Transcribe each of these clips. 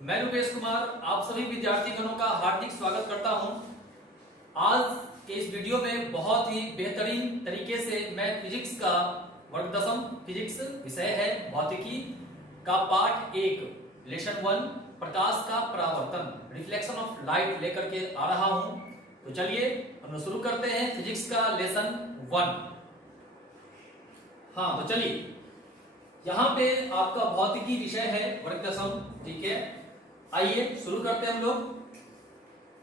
मैं रुपेश कुमार आप सभी विद्यार्थी गणों का हार्दिक स्वागत करता हूं। आज के इस वीडियो में बहुत ही बेहतरीन तरीके से मैं फिजिक्स का वर्ग दशम फिजिक्स विषय है भौतिकी का पार्ट 1 लेसन 1 प्रकाश का परावर्तन रिफ्लेक्शन ऑफ लाइट लेकर के आ रहा हूं। तो चलिए हम शुरू करते हैं फिजिक्स का लेसन 1। हाँ तो चलिए यहाँ पे आपका भौतिकी विषय है वर्ग दशम, ठीक है। आइए शुरू करते हैं हम लोग।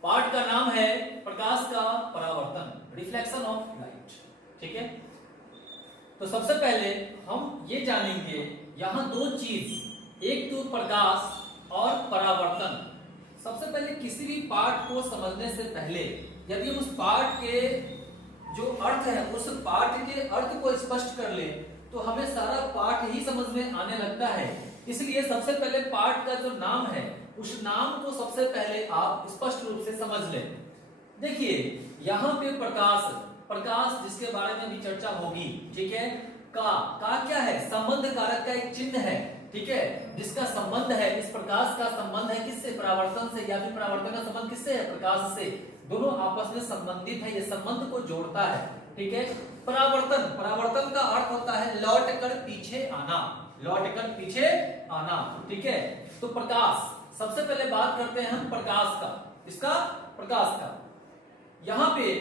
पाठ का नाम है प्रकाश का परावर्तन रिफ्लेक्शन ऑफ लाइट, ठीक है। तो सबसे पहले हम ये जानेंगे यहाँ दो चीज, एक तो प्रकाश और परावर्तन। सबसे पहले किसी भी पाठ को समझने से पहले यदि हम उस पाठ के जो अर्थ है उस पाठ के अर्थ को स्पष्ट कर ले तो हमें सारा पाठ ही समझ में आने लगता है। इसलिए सबसे पहले पाठ का जो नाम है उस नाम को सबसे पहले आप स्पष्ट रूप से समझ लें। देखिए यहाँ पे प्रकाश जिसके बारे में भी चर्चा होगी, ठीक है। का क्या है? संबंध कारक का एक चिन्ह है, ठीक है, जिसका संबंध है, इस प्रकाश का संबंध है किससे? परावर्तन से, या फिर परावर्तन का संबंध किससे है? प्रकाश से। दोनों आपस में संबंधित है, ये संबंध को जोड़ता है, ठीक है। परावर्तन का अर्थ होता है लौट कर पीछे आना, लौट कर पीछे आना, ठीक है। तो प्रकाश, सबसे पहले बात करते हैं हम प्रकाश का, इसका प्रकाश का। यहां पे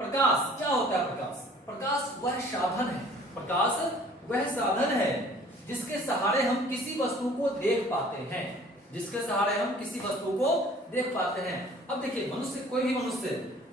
प्रकाश क्या होता है? प्रकाश वह साधन है, प्रकाश वह साधन है जिसके सहारे हम किसी वस्तु को देख पाते हैं, जिसके सहारे हम किसी वस्तु को देख पाते हैं। अब देखिए मनुष्य, कोई भी मनुष्य,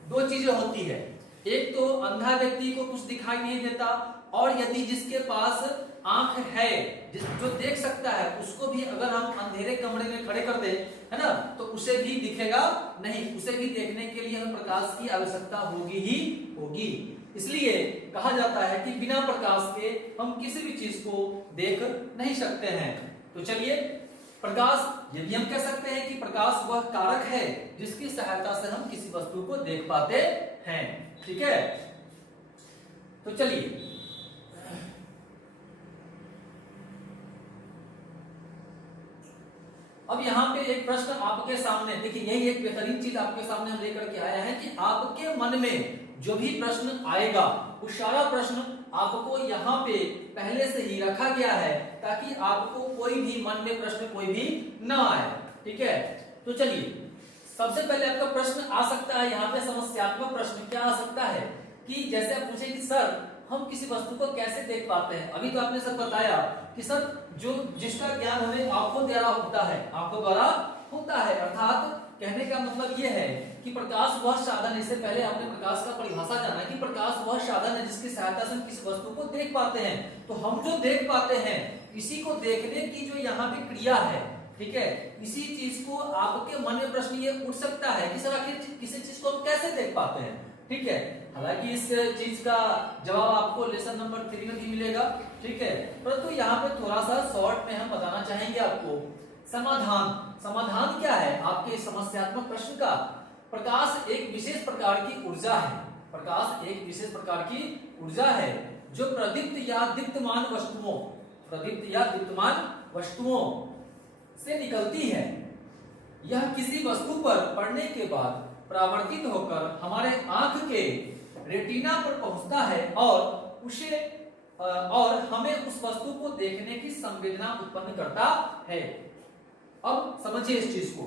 दो चीजें होती है, एक तो अंधा व्यक्ति को कुछ दिखाई नहीं देता, और यदि जिसके पास आंख है, जो देख सकता है, उसको भी अगर हम अंधेरे कमरे में खड़े कर दे, है ना, तो उसे भी दिखेगा नहीं, उसे भी देखने के लिए हमें प्रकाश की आवश्यकता होगी ही होगी। इसलिए कहा जाता है कि बिना प्रकाश के हम किसी भी चीज को देख नहीं सकते हैं। तो चलिए प्रकाश, यदि हम कह सकते हैं कि प्रकाश वह कारक है जिसकी सहायता से हम किसी वस्तु को देख पाते हैं, ठीक है। तो चलिए अब यहाँ पे एक प्रश्न आपके सामने, देखिए यही एक बेहतरीन चीज आपके सामने हम लेकर के आया है कि आपके मन में जो भी प्रश्न आएगा वो सारा प्रश्न आपको यहाँ पे पहले से ही रखा गया है ताकि आपको कोई भी मन में प्रश्न कोई भी ना आए, ठीक है। तो चलिए सबसे पहले आपका प्रश्न आ सकता है, यहाँ पे समस्यात्मक प्रश्न क्या आ सकता है कि जैसे आप पूछे कि सर हम किसी वस्तु को कैसे देख पाते हैं। अभी तो आपने सर बताया कि सर जो जिसका ज्ञान हमें आंखों द्वारा होता है, आंखों द्वारा होता है, अर्थात कहने का मतलब यह है कि प्रकाश वह साधन, इससे पहले आपने प्रकाश का परिभाषा जाना कि प्रकाश वह साधन है जिसकी सहायता से हम किसी वस्तु को देख पाते हैं। तो हम जो देख पाते हैं, इसी को देखने की जो यहाँ पे क्रिया है, ठीक है, इसी चीज को आपके मन में प्रश्न ये उठ सकता है कि सर आखिर किसी चीज को हम कैसे देख पाते हैं, ठीक है। हालांकि इस चीज का जवाब आपको लेसन नंबर 3 में भी मिलेगा, ठीक है, परंतु यहाँ पे थोड़ा सा शॉर्ट में हम बताना चाहेंगे आपको समाधान क्या है आपके समस्यात्मक प्रश्न का। प्रकाश एक विशेष प्रकार की ऊर्जा है, प्रकाश एक विशेष प्रकार की ऊर्जा है जो प्रदीप्त या दीप्तमान वस्तुओं से निकलती है। यह किसी वस्तु पर पड़ने के बाद परावर्तित होकर हमारे आंख के रेटिना पर पहुंचता है और हमें उस वस्तु को देखने की संवेदना उत्पन्न करता है। अब समझिए इस चीज को,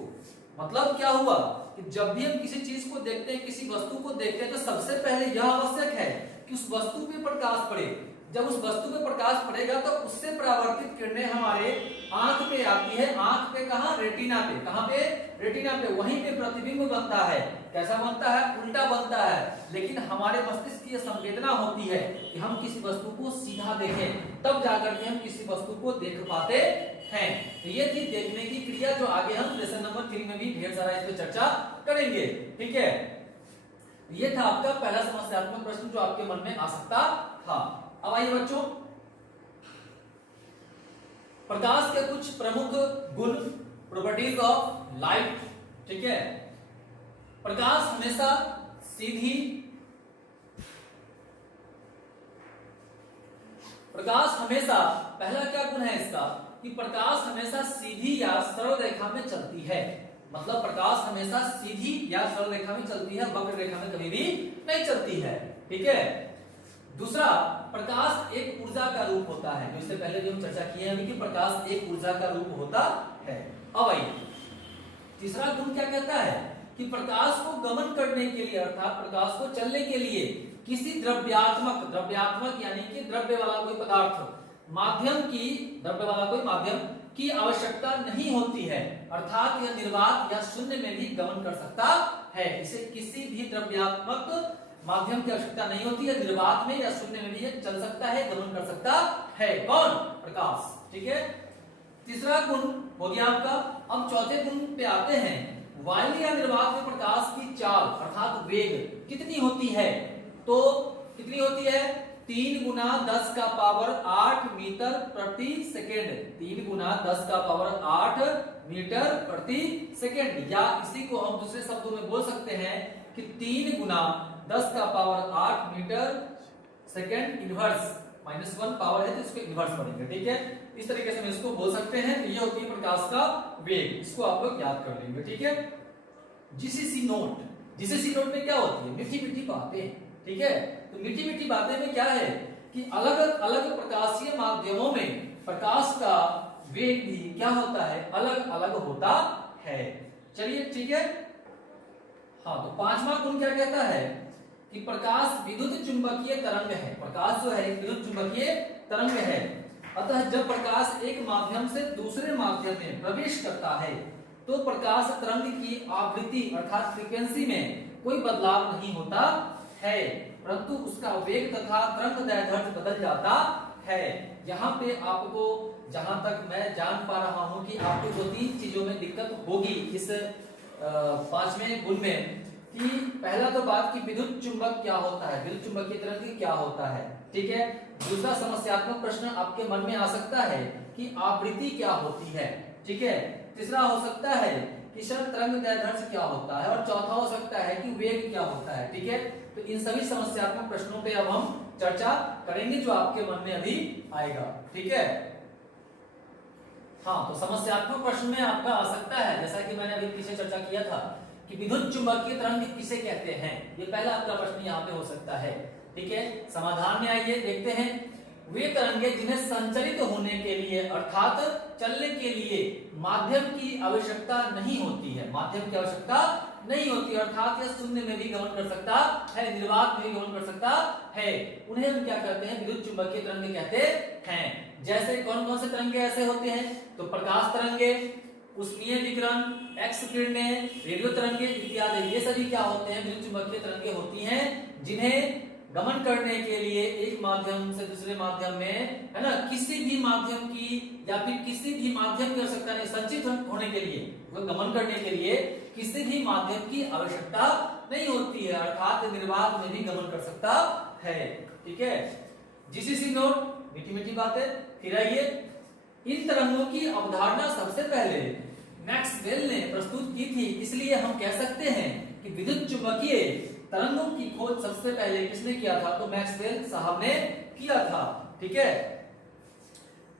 मतलब क्या हुआ कि जब भी हम किसी चीज को देखते हैं, किसी वस्तु को देखते हैं, तो सबसे पहले यह आवश्यक है कि उस वस्तु पे प्रकाश पड़े। जब उस वस्तु पे प्रकाश पड़ेगा तो उससे परावर्तित किरणें हमारे आंख पे आती है। आंख पे कहाँ? रेटिना पे। कहाँ पे? रेटिना पे। वहीं पे प्रतिबिंब बनता है। कैसा बनता है? उल्टा बनता है। लेकिन हमारे मस्तिष्क की संवेदना होती है कि हम किसी वस्तु को सीधा देखें, तब जाकर के हम किसी वस्तु को देख पाते हैं। तो ये थी देखने की क्रिया, जो आगे हम लेसन नंबर 3 में भी ढेर सारा इस पे चर्चा करेंगे, ठीक है। ये था आपका पहला समस्यात्मक प्रश्न जो आपके मन में आ सकता था। अब आइए बच्चों, प्रकाश के कुछ प्रमुख गुण, प्रॉपर्टीज ऑफ लाइट, ठीक है। प्रकाश हमेशा सीधी, पहला क्या गुण है इसका कि प्रकाश हमेशा सीधी या सरल रेखा में मतलब प्रकाश हमेशा सीधी या सरल रेखा में चलती है, वक्र रेखा में कभी भी नहीं चलती है। ठीक है। दूसरा, प्रकाश एक ऊर्जा का रूप होता है, जो इससे पहले भी हम चर्चा किए हैं कि प्रकाश एक ऊर्जा का रूप होता है। अब आइए तीसरा गुण क्या कहता है कि प्रकाश को गमन करने के लिए अर्थात प्रकाश को चलने के लिए किसी द्रव्यात्मक यानी कि द्रव्य वाला कोई पदार्थ माध्यम की आवश्यकता नहीं होती है, अर्थात यह निर्वात या शून्य में भी गमन कर सकता है। इसे किसी भी द्रव्यात्मक माध्यम की आवश्यकता नहीं होती है, निर्वात में या शून्य में भी चल सकता है, गमन कर सकता है। कौन? प्रकाश। ठीक है। तीसरा गुण हो गया आपका। अब चौथे गुण पे आते हैं। वायु या निर्वात में प्रकाश की चाल अर्थात वेग कितनी होती है? तो कितनी होती है? 3 गुना 10 का पावर 8 मीटर प्रति सेकेंड। 3 गुना 10 का पावर 8 मीटर प्रति सेकेंड, या इसी को हम दूसरे शब्दों में बोल सकते हैं कि 3 गुना 10 का power 8 metre second inverse -1 power है तो इसको इनवर्स पढ़ेंगे। ठीक है। इस तरीके से हम इसको बोल सकते हैं। ये होती है प्रकाश का वेग, इसको आप लोग याद कर लेंगे। ठीक है। जीसीसी नोट में क्या होती है? मीठी मीठी बातें। ठीक है। तो मीठी मीठी बातें में क्या है कि अलग अलग प्रकाशीय माध्यमों में प्रकाश का वेग भी क्या होता है? अलग अलग होता है। चलिए ठीक है। हाँ, तो पांचवा गुण क्या कहता है कि प्रकाश विद्युत चुंबकीय तरंग है। प्रकाश जो है विद्युत चुंबकीय तरंग है, अतः जब प्रकाश एक माध्यम से दूसरे माध्यम में प्रवेश करता है तो प्रकाश तरंग की आवृत्ति अर्थात फ्रीक्वेंसी में कोई बदलाव नहीं होता है, परंतु उसका वेग तथा तरंग दैर्ध्य बदल जाता है। यहाँ पे आपको जहां तक मैं जान पा रहा हूं कि आपको 2-3 चीजों में दिक्कत होगी इस पांचवें गुण में, कि पहला तो बात कि विद्युत चुंबक क्या होता है, विद्युत चुंबकीय तरंग क्या होता है। ठीक है। दूसरा समस्यात्मक प्रश्न आपके मन में आ सकता है कि आवृत्ति क्या होती है। ठीक है। तीसरा हो सकता है कि सर तरंग दैर्ध्य क्या होता है, और चौथा हो सकता है कि वेग क्या होता है। ठीक है। तो इन सभी समस्यात्मक प्रश्नों पे अब हम चर्चा करेंगे जो आपके मन में अभी आएगा। ठीक है। हाँ, तो समस्यात्मक प्रश्न में आपका आ सकता है, जैसा कि मैंने अभी पीछे चर्चा किया था कि विद्युत चुंबकीय तरंग किसे कहते हैं। ये पहला आपका प्रश्न यहाँ पे हो सकता है। ठीक है। समाधान में आइए देखते हैं। वे तरंगे जिन्हें संचरित होने के लिए अर्थात चलने के लिए माध्यम की आवश्यकता नहीं होती है, माध्यम की आवश्यकता नहीं होती, अर्थात यह शून्य में भी गमन कर सकता है, निर्वात में भी गमन कर सकता है, उन्हें हम क्या कहते हैं? विद्युत चुंबकीय तरंगे कहते हैं। जैसे कौन कौन से तरंगे ऐसे होते हैं? तो प्रकाश तरंगे, उष्मीय विकिरण, एक्स किरणें, रेडियो तरंगे इत्यादि, ये सभी क्या होते हैं? विद्युत चुंबकीय तरंगे होती हैं, जिन्हें गमन करने के लिए एक माध्यम से दूसरे माध्यम में, है ना, किसी भी माध्यम की या फिर किसी भी माध्यम की आवश्यकता नहीं, संचित होने के लिए, गमन करने के लिए किसी भी माध्यम की आवश्यकता नहीं होती है, अर्थात निर्वात में भी गमन कर सकता है। ठीक है। जीसीसी नोट, मीठी मीठी बातें। फिर आइए, इन तरंगों की अवधारणा सबसे पहले मैक्सवेल ने प्रस्तुत की थी, इसलिए हम कह सकते हैं कि विद्युत चुंबकीय तरंगों की खोज सबसे पहले किसने किया था? तो मैक्सवेल साहब ने किया था। ठीक है।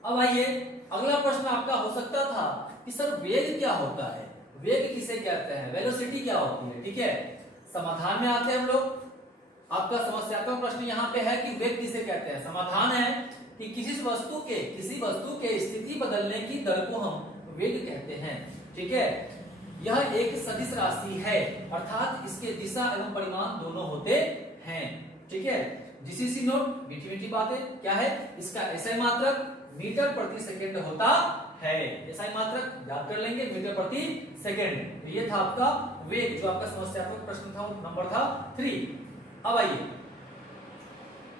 अब आइए, अगला प्रश्न आपका हो सकता था कि सर वेग क्या होता है, वेग किसे कहते हैं, वेलोसिटी क्या होती है। ठीक है। समाधान में आते हैं हम लोग। आपका समस्यात्मक प्रश्न यहाँ पे है कि वेग किसे कहते हैं। समाधान है कि किसी वस्तु के स्थिति बदलने की दर को हम वेग कहते हैं। ठीक है। यह एक सदिश राशि है, अर्थात इसके दिशा एवं परिमाण दोनों होते हैं। ठीक है। जीसीसी नोट, मीठी मीठी बातें। क्या है इसका एसआई मात्रक? मीटर प्रति सेकंड होता है। एसआई मात्रक याद कर लेंगे, मीटर प्रति सेकंड। ये था आपका वेग, जो आपका समस्यात्मक प्रश्न था, नंबर था 3। अब आइए,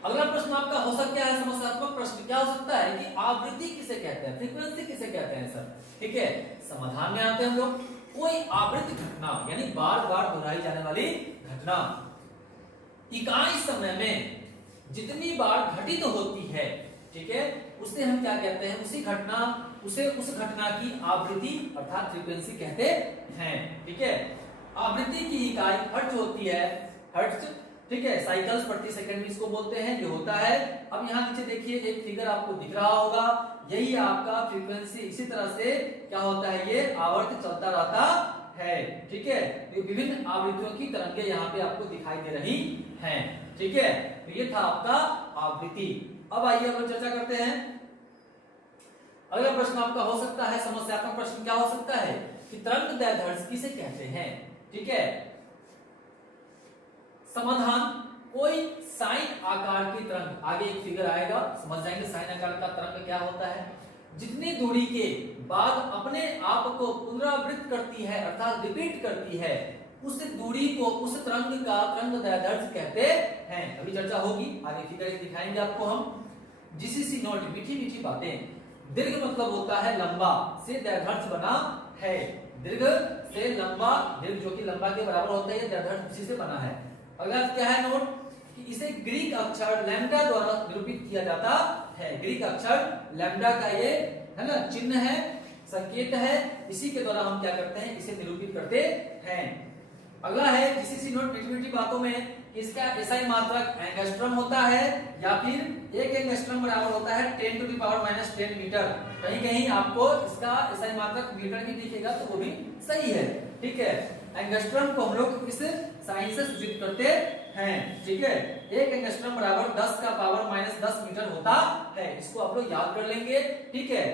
अगला प्रश्न आपका हो सकता है समस्यात्मक प्रश्न क्या हो सकता है कि आवृत्ति किसे कहते हैं, फ्रीक्वेंसी किसे कहते हैं सर। ठीक है। समाधान में आते हैं हम लोग। कोई आवृत्ति घटना यानी बार बार दोहराई जाने वाली घटना इकाई समय में जितनी बार घटित होती है, ठीक है, उसे हम क्या कहते हैं? उसे उस घटना की आवृत्ति अर्थात फ्रीक्वेंसी कहते हैं। ठीक है। आवृत्ति की इकाई हर्ट्ज होती है, हर्ट्ज। ठीक है। साइकिल्स प्रति सेकंड इसको बोलते हैं, ये होता है। अब यहाँ नीचे देखिए एक फिगर आपको दिख रहा होगा, यही आपका फ्रीक्वेंसी। इसी तरह से क्या होता है? ये आवर्त चलता रहता है। ठीक है, तो विभिन्न आवृत्तियों की तरंगे यहाँ पे आपको दिखाई दे रही हैं। ठीक है, तो ये था आपका आवृत्ति। अब आइए हम लोग चर्चा करते हैं। अगला प्रश्न आपका हो सकता है, समस्यात्मक प्रश्न क्या हो सकता है कि तरंग दैर्ध्य किसे कहते हैं। ठीक है, समाधान, कोई साइन आकार की तरंग, आगे एक फिगर आएगा समझ जाएंगे साइन आकार का तरंग क्या होता है, जितनी दूरी के बाद अपने आप को पुनरावृत्त करती है अर्थात रिपीट करती है, उस दूरी को उस तरंग का तरंग दैर्ध्य कहते हैं। अभी चर्चा होगी, आगे फिगर दिखाएंगे आपको हम। जीसीसी नोट, मीठी मीठी बातें। दीर्घ मतलब होता है लंबा, से दैर्ध्य बना है। दीर्घ से लंबा, दीर्घ जो कि लंबा के बराबर होता है, ये दैर्ध्य उसी से बना है। अगला क्या है नोट कि इसे ग्रीक अक्षर लैम्डा द्वारा निरूपित किया जाता है। ग्रीक अक्षर लैम्डा का ये है ना चिन्ह है, संकेत है, इसी के द्वारा हम क्या करते हैं, इसे निरूपित करते हैं। अगला है जीसीसी नोट, मीठी मीठी बातों में, इसका एसआई मात्रक एंगस्ट्रॉम होता है या फिर एक एंगस्ट्रॉम बराबर होता है 10⁻⁻10 मीटर। कहीं कहीं आपको इसका एसआई मात्रक मीटर भी दिखेगा तो वो भी सही है। ठीक है, एंगस्ट्रॉम को हम लोग इस साइन से सूचित करते हैं। ठीक है, एक एंगस्ट्रॉम बराबर 10⁻⁻10 मीटर होता है, इसको आप लोग याद कर लेंगे। ठीक है,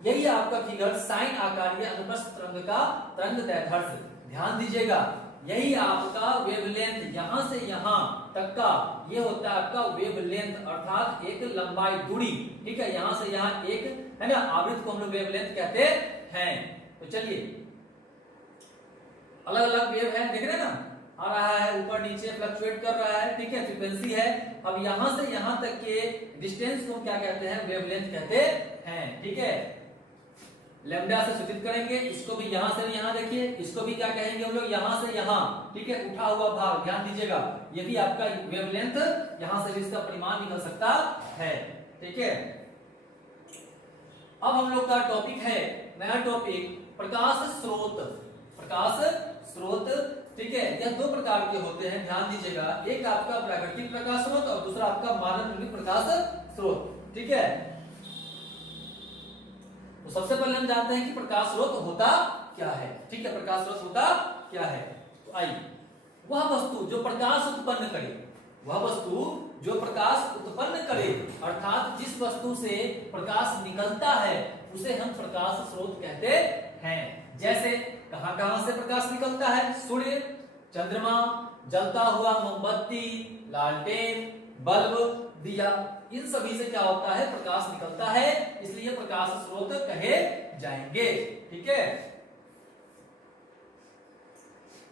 यही आपका फिगर साइन आकार या अनुप्रस्थ तरंग का तरंग दैर्ध्य। ध्यान दीजिएगा, यही आपका वेवलेंथ, यहां से यहां तक का ये होता है आपका वेवलेंथ अर्थात एक लंबाई दूरी। ठीक है, यहां से यहां एक है ना आवृत्ति को हम लोग वेवलेंथ कहते हैं। तो चलिए, अलग अलग वेव है, देख रहे हैं ना, आ रहा है ऊपर नीचे फ्लक्चुएट कर रहा है। ठीक है, फ्रीक्वेंसी है। अब यहां से यहां तक के डिस्टेंस को हम क्या कहते हैं, वेवलेंथ कहते हैं। ठीक है, लैम्डा से सूचित करेंगे, इसको भी यहां से यहां देखिए, इसको भी क्या कहेंगे हम लोग, यहां से यहां। ठीक है, उठा हुआ भाग, ध्यान दीजिएगा, ये भी आपका वेवलेंथ, यहां से भी इसका परिमाण निकल सकता है। ठीक है, अब हम लोग का टॉपिक है नया टॉपिक, प्रकाश स्रोत। प्रकाश स्रोत, ठीक है, यह दो प्रकार के होते हैं, ध्यान दीजिएगा, एक आपका प्राकृतिक प्रकाश स्रोत और दूसरा आपका मानव निर्मित प्रकाश स्रोत। ठीक है, तो सबसे पहले हम जानते हैं कि प्रकाश स्रोत होता क्या है। ठीक है, प्रकाश स्रोत होता क्या है, तो आइए, वह वस्तु जो प्रकाश उत्पन्न करे, वह वस्तु जो प्रकाश उत्पन्न करे अर्थात जिस वस्तु से प्रकाश निकलता है उसे हम प्रकाश स्रोत कहते हैं। जैसे कहां कहां से प्रकाश निकलता है, सूर्य, चंद्रमा, जलता हुआ मोमबत्ती, लालटेन, बल्ब, दिया, इन सभी से क्या होता है, प्रकाश निकलता है, इसलिए प्रकाश स्रोत कहे जाएंगे। ठीक है,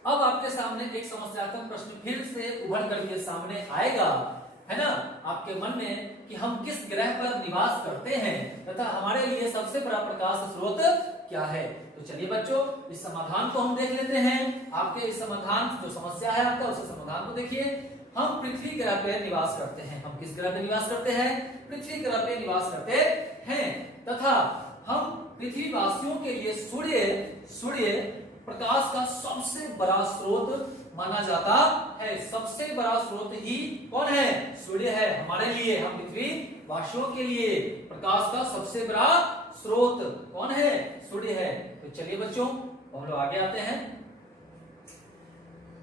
अब आपके सामने एक समस्यात्मक प्रश्न फिर से उभर करके सामने आएगा, है ना, आपके मन में कि हम किस ग्रह पर निवास करते हैं तथा हमारे लिए सबसे बड़ा प्रकाश स्रोत क्या है। तो चलिए बच्चों, इस समाधान को हम देख लेते हैं। आपके इस समाधान जो समस्या है आपका, उस समाधान को देखिए। हम पृथ्वी ग्रह पे निवास करते हैं। हम किस ग्रह पे निवास करते हैं, पृथ्वी ग्रह पे निवास करते हैं तथा हम पृथ्वी वासियों के लिए सूर्य प्रकाश का सबसे बड़ा स्रोत माना जाता है। सबसे बड़ा स्रोत ही कौन है, सूर्य है हमारे लिए, हम पृथ्वी वासियों के लिए प्रकाश का सबसे बड़ा स्रोत कौन है, सूर्य है। तो चलिए बच्चों, हम लोग आगे आते हैं।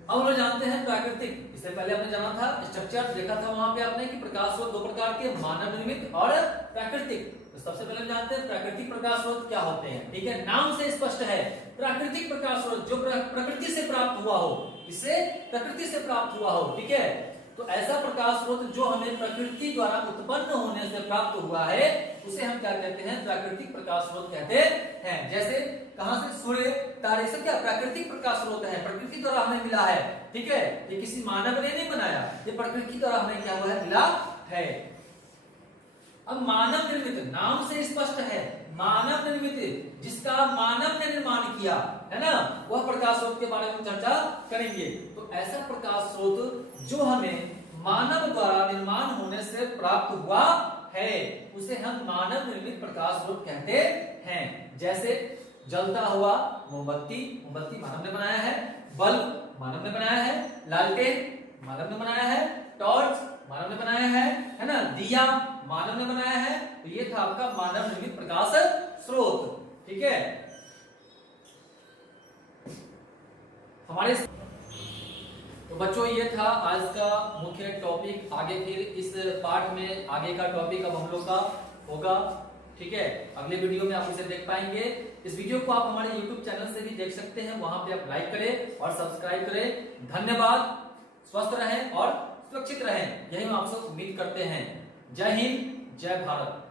अब हम लोग जानते हैं प्राकृतिक, इससे पहले आपने जाना था स्ट्रक्चर देखा था वहां पे आपने कि प्रकाश स्रोत दो प्रकार के, मानव निर्मित और प्राकृतिक। तो सबसे पहले हम जानते हैं प्राकृतिक प्रकाश स्रोत क्या होते हैं। ठीक है, नाम से स्पष्ट है, प्राकृतिक प्रकाश स्रोत जो प्रकृति से प्राप्त हुआ हो, इससे प्रकृति से प्राप्त हुआ हो। ठीक है, तो ऐसा प्रकाश स्रोत जो हमें प्रकृति द्वारा उत्पन्न होने से प्राप्त हुआ है उसे हम क्या कहते हैं, प्राकृतिक प्रकाश स्रोत कहते हैं। जैसे कहां से, सूर्य, तारे, सब क्या प्राकृतिक प्रकाश स्रोत है, प्रकृति द्वारा हमें मिला है। ठीक है, ये किसी मानव ने नहीं बनाया, ये प्रकृति द्वारा हमें क्या हुआ है, मिला है। अब मानव निर्मित, नाम से स्पष्ट है, मानव निर्मित, जिसका मानव ने निर्माण किया है ना, वह प्रकाश स्रोत के बारे में चर्चा करेंगे। तो ऐसा प्रकाश स्रोत जो हमें मानव द्वारा निर्माण होने से प्राप्त हुआ है उसे हम मानव निर्मित प्रकाश स्रोत कहते हैं। जैसे जलता हुआ मोमबत्ती, मोमबत्ती मानव ने बनाया है, बल्ब मानव ने बनाया है, लालटेन मानव ने बनाया है, टॉर्च मानव ने बनाया है ना, दिया मानव ने बनाया है। तो ये था आपका मानव निर्मित प्रकाश स्रोत। ठीक है। हमारे तो बच्चों ये था आज का मुख्य टॉपिक। आगे फिर इस पार्ट में आगे का टॉपिक अब हम लोग का होगा, ठीक है। अगले वीडियो में आप इसे देख पाएंगे। इस वीडियो को आप हमारे YouTube चैनल से भी देख सकते हैं, वहां पे आप लाइक करें और सब्सक्राइब करें। धन्यवाद। स्वस्थ रहें और सुरक्षित रहें, यही हम आपसे उम्मीद करते हैं। जय हिंद, जय भारत।